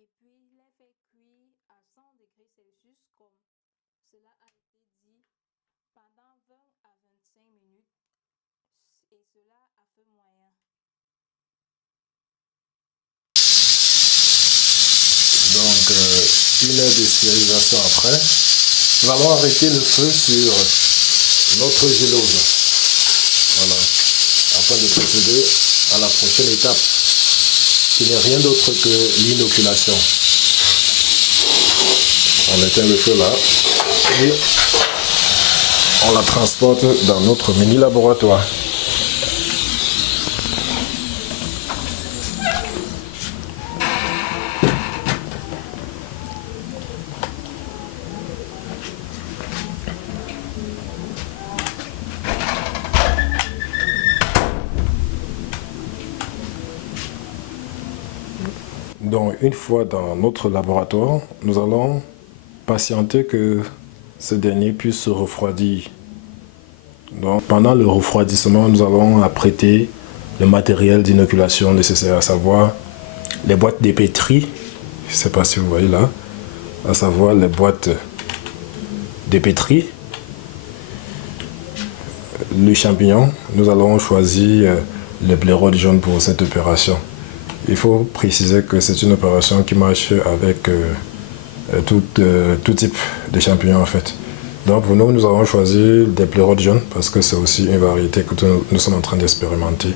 et puis les fait cuire à 100 degrés Celsius comme cela a été dit pendant 20 à 25 minutes et cela à feu moyen. Donc, une heure de stérilisation après, nous allons arrêter le feu sur notre gélose. Voilà, afin de procéder à la prochaine étape, qui n'est rien d'autre que l'inoculation. On éteint le feu là et on la transporte dans notre mini laboratoire. Donc, une fois dans notre laboratoire, nous allons patienter que ce dernier puisse se refroidir. Donc, pendant le refroidissement, nous allons apprêter le matériel d'inoculation nécessaire, à savoir les boîtes dépétries, je ne sais pas si vous voyez là, à savoir les boîtes dépétries, le champignon. Nous allons choisir le blaireau jaune pour cette opération. Il faut préciser que c'est une opération qui marche avec tout type de champignons en fait. Donc pour nous, nous avons choisi des blaireaux jaunes parce que c'est aussi une variété que nous sommes en train d'expérimenter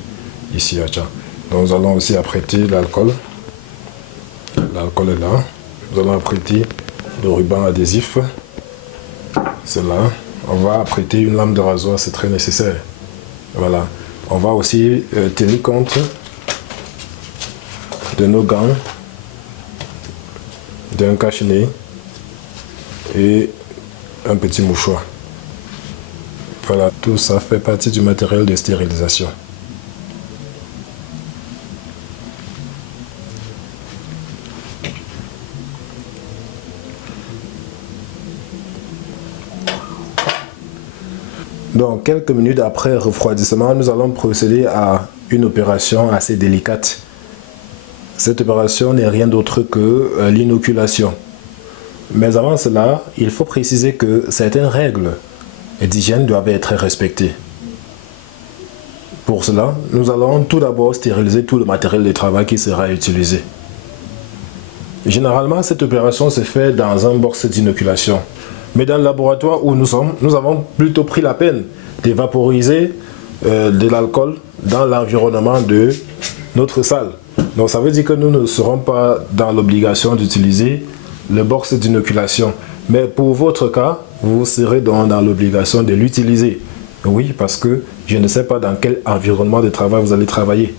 ici à Tchad. Donc nous allons aussi apprêter l'alcool. L'alcool est là. Nous allons apprêter le ruban adhésif. C'est là. On va apprêter une lame de rasoir, c'est très nécessaire. Voilà. On va aussi tenir compte de nos gants, d'un cache-nez et un petit mouchoir. Voilà, tout ça fait partie du matériel de stérilisation. Donc, quelques minutes après refroidissement, nous allons procéder à une opération assez délicate. Cette opération n'est rien d'autre que l'inoculation. Mais avant cela, il faut préciser que certaines règles d'hygiène doivent être respectées. Pour cela, nous allons tout d'abord stériliser tout le matériel de travail qui sera utilisé. Généralement, cette opération se fait dans un box d'inoculation. Mais dans le laboratoire où nous sommes, nous avons plutôt pris la peine de vaporiser de l'alcool dans l'environnement de notre salle. Donc ça veut dire que nous ne serons pas dans l'obligation d'utiliser le box d'inoculation. Mais pour votre cas, vous serez dans l'obligation de l'utiliser. Oui, parce que je ne sais pas dans quel environnement de travail vous allez travailler.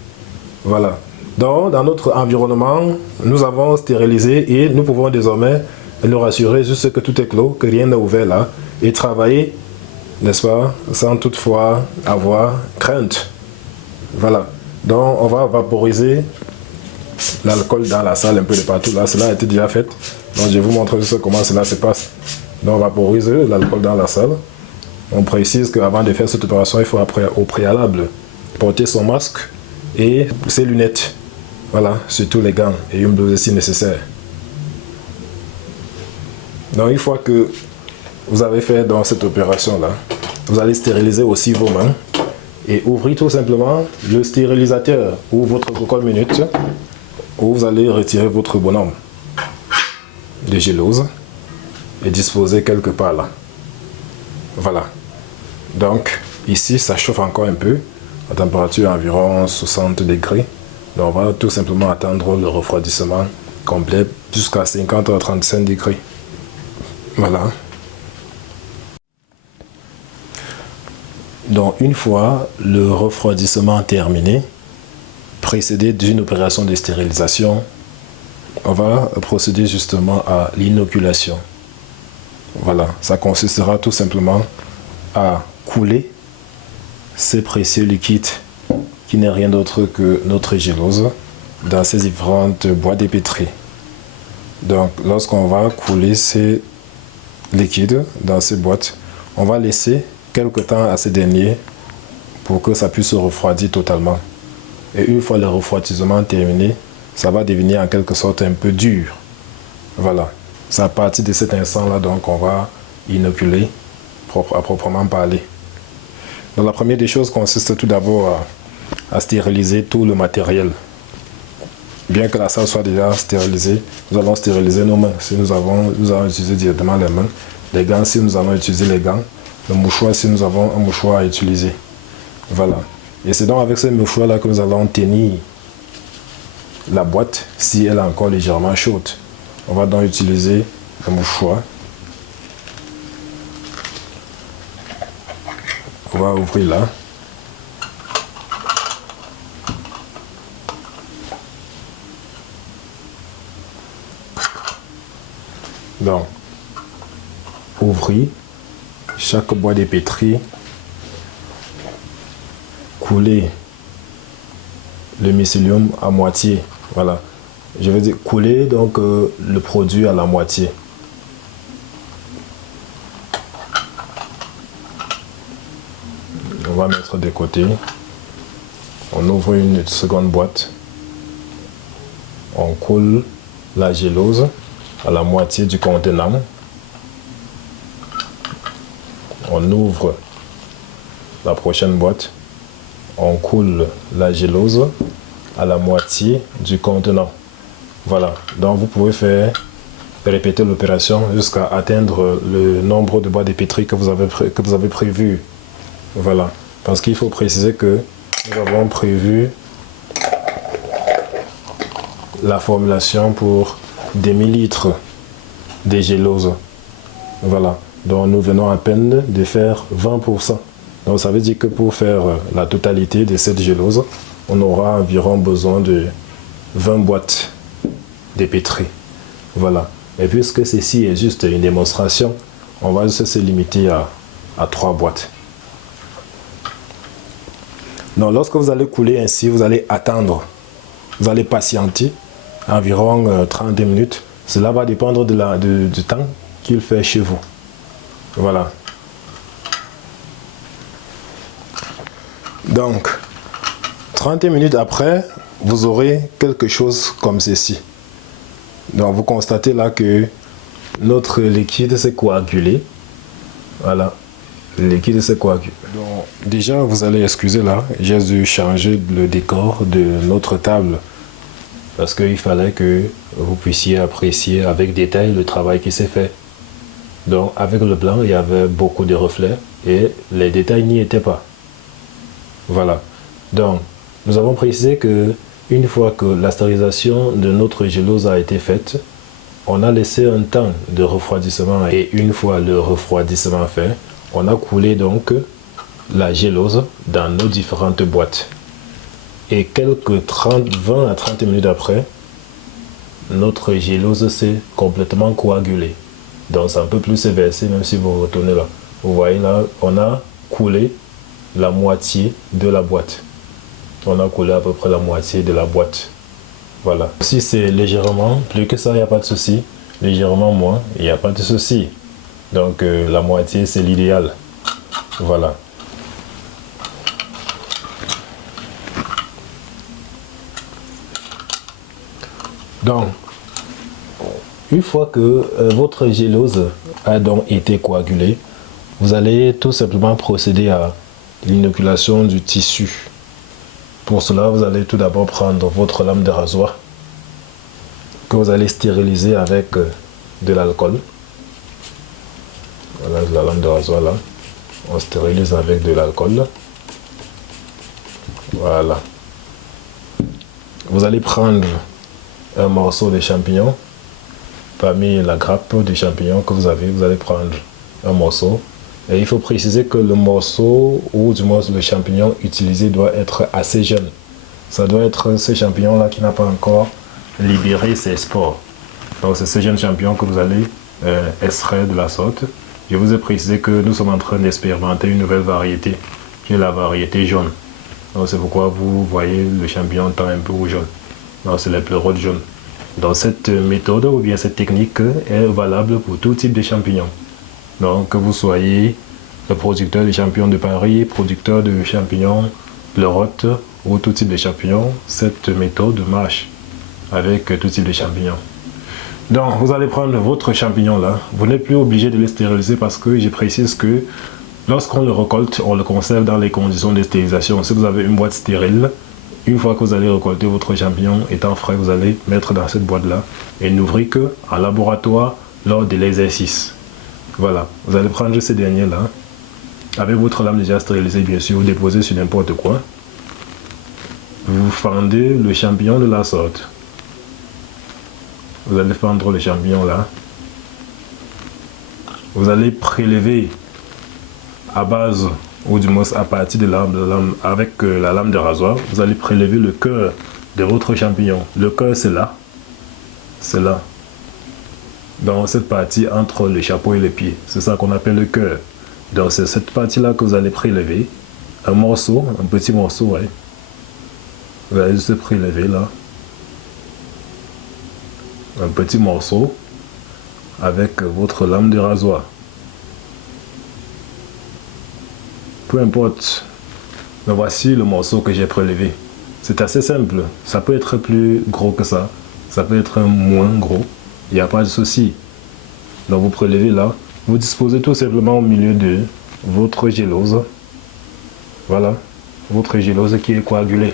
Voilà. Donc, dans notre environnement, nous avons stérilisé et nous pouvons désormais nous rassurer juste que tout est clos, que rien n'est ouvert là, et travailler, n'est-ce pas, sans toutefois avoir crainte. Voilà. Donc, on va vaporiser l'alcool dans la salle un peu de partout. Là, cela a été déjà fait. Donc, je vais vous montrer juste comment cela se passe. Donc, on vaporise l'alcool dans la salle. On précise qu'avant de faire cette opération, il faut au préalable porter son masque et ses lunettes. Voilà, surtout les gants et une blouse si nécessaire. Donc, une fois que vous avez fait dans cette opération-là, vous allez stériliser aussi vos mains et ouvrir tout simplement le stérilisateur ou votre cocotte minute où vous allez retirer votre bonhomme de gélose et disposer quelque part là. Voilà. Donc, ici, ça chauffe encore un peu, à température environ 60 degrés. Donc, on va tout simplement attendre le refroidissement complet jusqu'à 50 à 35 degrés. Voilà. Donc, une fois le refroidissement terminé, précédé d'une opération de stérilisation, on va procéder justement à l'inoculation. Voilà, ça consistera tout simplement à couler ces précieux liquides qui n'est rien d'autre que notre gélose dans ces différentes boîtes dépétries. Donc, lorsqu'on va couler ces liquides dans ces boîtes, on va laisser quelque temps à ces derniers pour que ça puisse se refroidir totalement. Et une fois le refroidissement terminé, ça va devenir en quelque sorte un peu dur. Voilà. C'est à partir de cet instant-là donc on va inoculer à proprement parler. Donc la première des choses consiste tout d'abord à stériliser tout le matériel. Bien que la salle soit déjà stérilisée, nous allons stériliser nos mains. Si nous allons utiliser directement les mains, les gants si nous allons utiliser les gants, le mouchoir si nous avons un mouchoir à utiliser. Voilà. Et c'est donc avec ce mouchoir là que nous allons tenir la boîte si elle est encore légèrement chaude. On va donc utiliser le mouchoir. On va ouvrir là. Donc, ouvrir chaque boîte de pétri, couler le mycélium à moitié. Voilà, je veux dire couler donc le produit à la moitié. On va mettre de côté. On ouvre une seconde boîte. On coule la gélose à la moitié du contenant. On ouvre la prochaine boîte. On coule la gélose à la moitié du contenant. Voilà, donc vous pouvez répéter l'opération jusqu'à atteindre le nombre de boîtes de pétri que vous avez prévu. Voilà, parce qu'il faut préciser que nous avons prévu la formulation pour des millilitres de gélose. Voilà, donc nous venons à peine de faire 20%. Donc ça veut dire que pour faire la totalité de cette gélose, on aura environ besoin de 20 boîtes de pétri. Voilà, et puisque ceci est juste une démonstration, on va juste se limiter à 3 boîtes. Donc lorsque vous allez couler ainsi, vous allez attendre, vous allez patienter environ 30 minutes. Cela va dépendre du temps qu'il fait chez vous. Voilà. Donc, 30 minutes après, vous aurez quelque chose comme ceci. Donc, vous constatez là que notre liquide s'est coagulé. Voilà. Le liquide s'est coagulé. Donc, déjà, vous allez excuser là, j'ai dû changer le décor de notre table. Parce qu'il fallait que vous puissiez apprécier avec détail le travail qui s'est fait. Donc avec le blanc, il y avait beaucoup de reflets et les détails n'y étaient pas. Voilà. Donc nous avons précisé que une fois que la stérilisation de notre gélose a été faite, on a laissé un temps de refroidissement et une fois le refroidissement fait, on a coulé donc la gélose dans nos différentes boîtes. Et quelques 20 à 30 minutes après, notre gélose s'est complètement coagulée. Donc ça ne peut plus se verser même si vous retournez là. Vous voyez là, on a coulé la moitié de la boîte. On a coulé à peu près la moitié de la boîte. Voilà. Si c'est légèrement plus que ça, il n'y a pas de souci. Légèrement moins, il n'y a pas de souci. Donc la moitié, c'est l'idéal. Voilà. Donc, une fois que votre gélose a donc été coagulée, vous allez tout simplement procéder à l'inoculation du tissu. Pour cela, vous allez tout d'abord prendre votre lame de rasoir que vous allez stériliser avec de l'alcool. Voilà la lame de rasoir là. On stérilise avec de l'alcool. Voilà. Vous allez prendre un morceau de champignon. Parmi la grappe de champignon que vous allez prendre un morceau. Et il faut préciser que le morceau ou du moins le champignon utilisé doit être assez jeune. Ça doit être ce champignon là qui n'a pas encore libéré ses spores. Donc c'est ce jeune champignon que vous allez extraire de la sorte. Je vous ai précisé que nous sommes en train d'expérimenter une nouvelle variété qui est la variété jaune. Donc c'est pourquoi vous voyez le champignon tend un peu au jaune. Donc c'est les pleurotes jaunes. Donc cette méthode ou bien cette technique est valable pour tout type de champignons. Donc que vous soyez le producteur de champignons de Paris, producteur de champignons pleurotes ou tout type de champignons, cette méthode marche. avec tout type de champignons. Donc, vous allez prendre votre champignon là. Vous n'êtes plus obligé de le stériliser parce que je précise que lorsqu'on le récolte, on le conserve dans les conditions de stérilisation. Si vous avez une boîte stérile, une fois que vous allez récolter votre champignon étant frais, vous allez mettre dans cette boîte là et n'ouvrir que en laboratoire lors de l'exercice. Voilà, vous allez prendre ces derniers là avec votre lame déjà stérilisée, bien sûr, vous déposez sur n'importe quoi. Vous fendez le champignon de la sorte. Vous allez fendre le champignon là. Vous allez prélever à base, ou du moins à partir de la lame avec la lame de rasoir, vous allez prélever le cœur de votre champignon. Le cœur, c'est là. C'est là. Dans cette partie entre le chapeau et les pieds. C'est ça qu'on appelle le cœur. Donc c'est cette partie-là que vous allez prélever. Un morceau, un petit morceau, ouais. Vous allez juste prélever là. Un petit morceau avec votre lame de rasoir. Peu importe. Mais voici le morceau que j'ai prélevé. C'est assez simple. Ça peut être plus gros que ça. Ça peut être moins gros. Il n'y a pas de souci. Donc vous prélevez là. Vous disposez tout simplement au milieu de votre gélose. Voilà. Votre gélose qui est coagulée.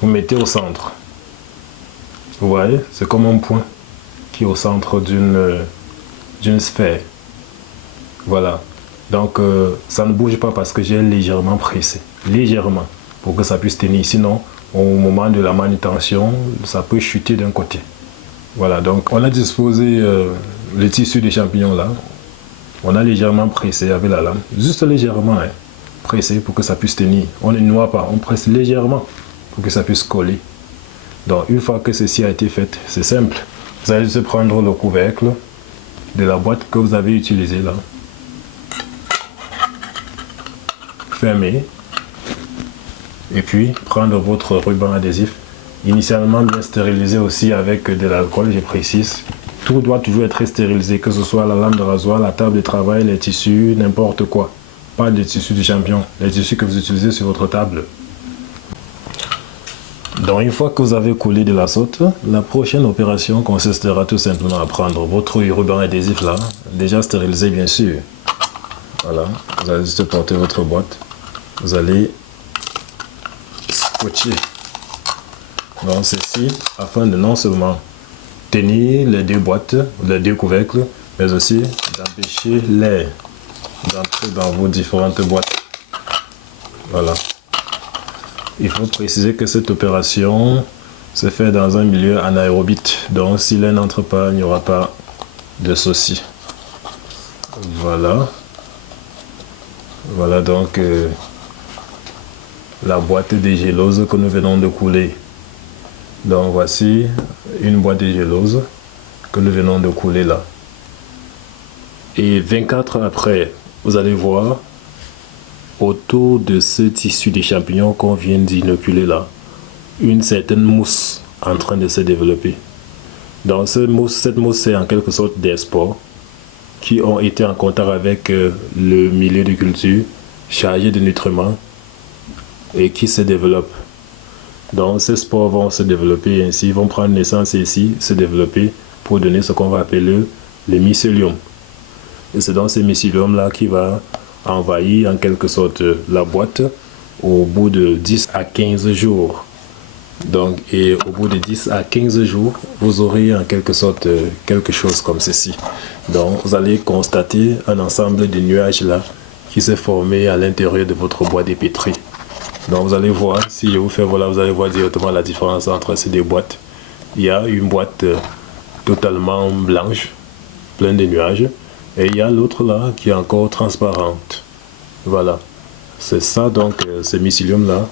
Vous mettez au centre. Vous voyez, c'est comme un point qui est au centre d'une sphère. Voilà. Donc ça ne bouge pas parce que j'ai légèrement pressé. Légèrement. Pour que ça puisse tenir. Sinon, au moment de la manutention, ça peut chuter d'un côté. Voilà. Donc on a disposé le tissu des champignons là. On a légèrement pressé avec la lame. Juste légèrement. Hein, pressé pour que ça puisse tenir. On ne noie pas. On presse légèrement pour que ça puisse coller. Donc une fois que ceci a été fait, c'est simple. Vous allez juste prendre le couvercle de la boîte que vous avez utilisée là. Fermer. Et puis prendre votre ruban adhésif. Initialement bien stérilisé aussi avec de l'alcool, je précise. Tout doit toujours être stérilisé, que ce soit la lame de rasoir, la table de travail, les tissus, n'importe quoi. Pas de tissus de champignon, les tissus que vous utilisez sur votre table. Donc une fois que vous avez coulé de la sorte, la prochaine opération consistera tout simplement à prendre votre ruban adhésif là, déjà stérilisé bien sûr. Voilà, vous allez juste porter votre boîte, vous allez scotcher donc ceci afin de non seulement tenir les deux boîtes, les deux couvercles, mais aussi d'empêcher l'air d'entrer dans vos différentes boîtes. Voilà. Il faut préciser que cette opération se fait dans un milieu anaérobite. Donc si l'air n'entre pas, il n'y aura pas de souci. Voilà. Voilà donc la boîte de gélose que nous venons de couler. Donc voici une boîte de gélose que nous venons de couler là. Et 24 heures après, vous allez voir autour de ce tissu de champignons qu'on vient d'inoculer là, une certaine mousse en train de se développer. Donc cette mousse c'est en quelque sorte des spores qui ont été en contact avec le milieu de culture chargé de nutriments et qui se développent. Donc ces spores vont se développer ainsi, vont prendre naissance ici, se développer pour donner ce qu'on va appeler le mycélium. Et c'est dans ce mycélium là qui va envahir en quelque sorte la boîte au bout de 10 à 15 jours. Donc, et au bout de 10 à 15 jours, vous aurez en quelque sorte quelque chose comme ceci. Donc, vous allez constater un ensemble de nuages là qui s'est formé à l'intérieur de votre boîte de pétri. Donc, vous allez voir, si je vous fais voilà, vous allez voir directement la différence entre ces deux boîtes. Il y a une boîte totalement blanche, pleine de nuages. Et il y a l'autre là qui est encore transparente. Voilà. C'est ça donc, ce mycélium là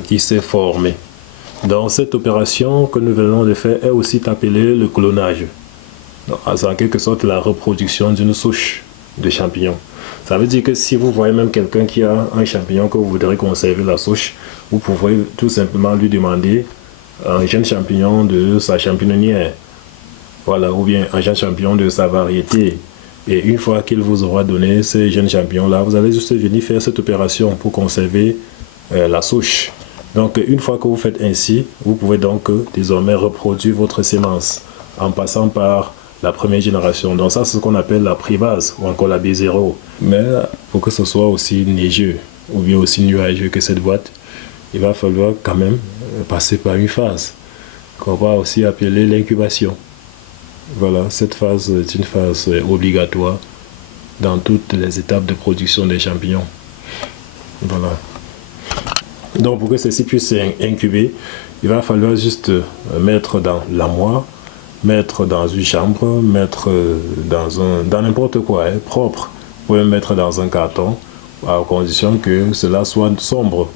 qui s'est formé. Dans cette opération que nous venons de faire est aussi appelée le clonage. C'est en quelque sorte la reproduction d'une souche de champignons. Ça veut dire que si vous voyez même quelqu'un qui a un champignon que vous voudrez conserver la souche, vous pouvez tout simplement lui demander un jeune champignon de sa champignonnière. Voilà, ou bien un jeune champignon de sa variété. Et une fois qu'il vous aura donné ces jeunes champignons là, vous allez juste venir faire cette opération pour conserver la souche. Donc une fois que vous faites ainsi, vous pouvez donc désormais reproduire votre sémence en passant par la première génération. Donc ça, c'est ce qu'on appelle la pré-base ou encore la B0. Mais pour que ce soit aussi neigeux ou bien aussi nuageux que cette boîte, il va falloir quand même passer par une phase qu'on va aussi appeler l'incubation. Voilà, cette phase est une phase obligatoire dans toutes les étapes de production des champignons. Voilà. Donc pour que ceci puisse incuber, il va falloir juste mettre dans l'armoire, mettre dans une chambre, mettre dans n'importe quoi, propre. Vous pouvez mettre dans un carton, à condition que cela soit sombre.